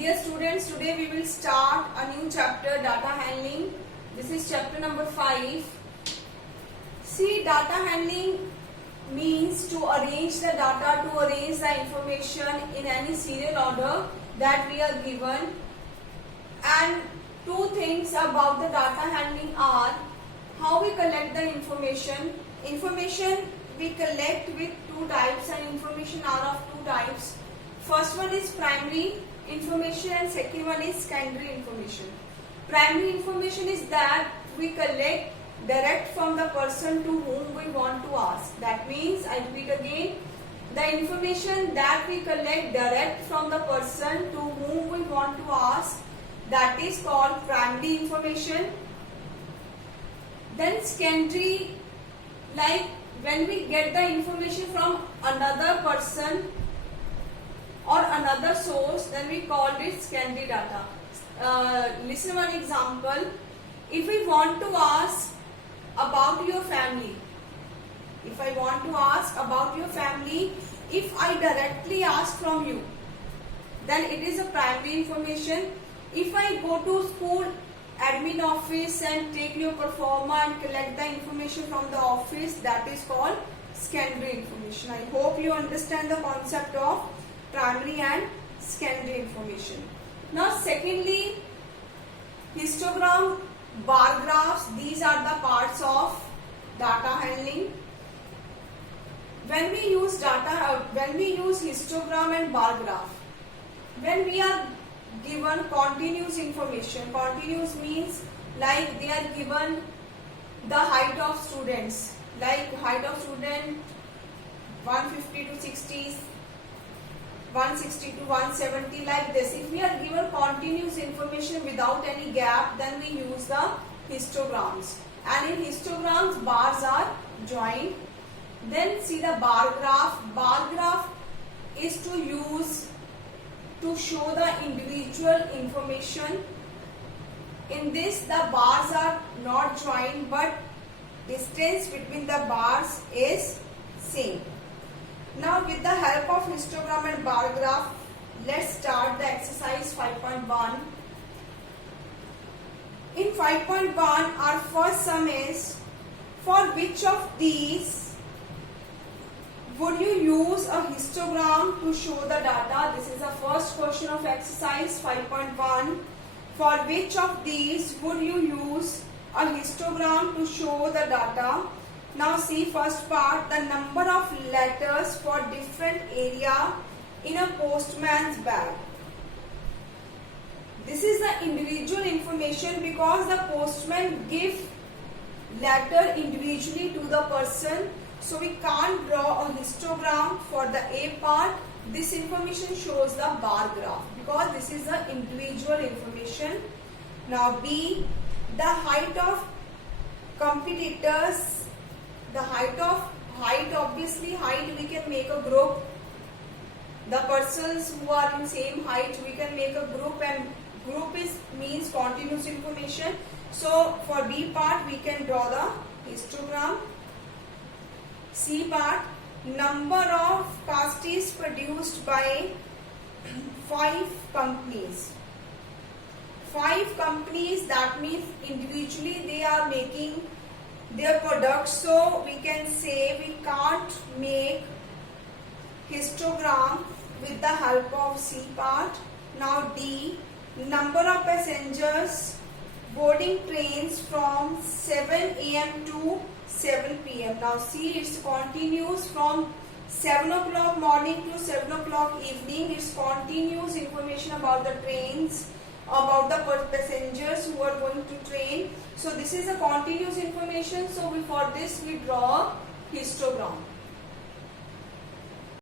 Dear students, today we will start a new chapter, data handling. This is chapter number 5. See, data handling means to arrange the data, to arrange the information in any serial order that we are given. And two things about the data handling are how we collect the information. Information we collect with two types, and information are of two types. First one is primary information and second one is secondary information. Primary information is that we collect direct from the person to whom we want to ask. That means, I repeat again, the information that we collect direct from the person to whom we want to ask, that is called primary information. Then secondary, like when we get the information from another person or another source, then we call it secondary data. Listen one example. If we want to ask about your family, if I want to ask about your family, if I directly ask from you, then it is a primary information. If I go to school admin office and take your performer and collect the information from the office, that is called secondary information. I hope you understand the concept of primary and secondary information. Now secondly, histogram, bar graphs, these are the parts of data handling. When we use histogram and bar graph, when we are given continuous information, continuous means like they are given the height of students, like height of student 150 to 60, 160 to 170, like this. If we are given continuous information without any gap, then we use the histograms. And in histograms, bars are joined. Then see the bar graph. Bar graph is to use to show the individual information. In this, the bars are not joined, but distance between the bars is same. Now with the help of histogram and bar graph, let's start the exercise 5.1. In 5.1, our first sum is, for which of these would you use a histogram to show the data? This is the first question of exercise 5.1. For which of these would you use a histogram to show the data? Now see first part, the number of letters for different area in a postman's bag. This is the individual information because the postman gives letter individually to the person. So we can't draw a histogram for the A part. This information shows the bar graph because this is the individual information. Now B, the height of competitors. The height, obviously height we can make a group. The persons who are in same height, we can make a group, and group means continuous information. So for B part we can draw the histogram. C part, number of pasties produced by 5 companies. 5 companies, that means individually they are making their products, so we can say we can't make histogram with the help of C part. Now D, number of passengers boarding trains from 7 AM to 7 PM. Now C, it's continuous from 7 o'clock morning to 7 o'clock evening. It's continuous information about the trains, about the passengers who are going to train. So this is a continuous information. So for this we draw histogram.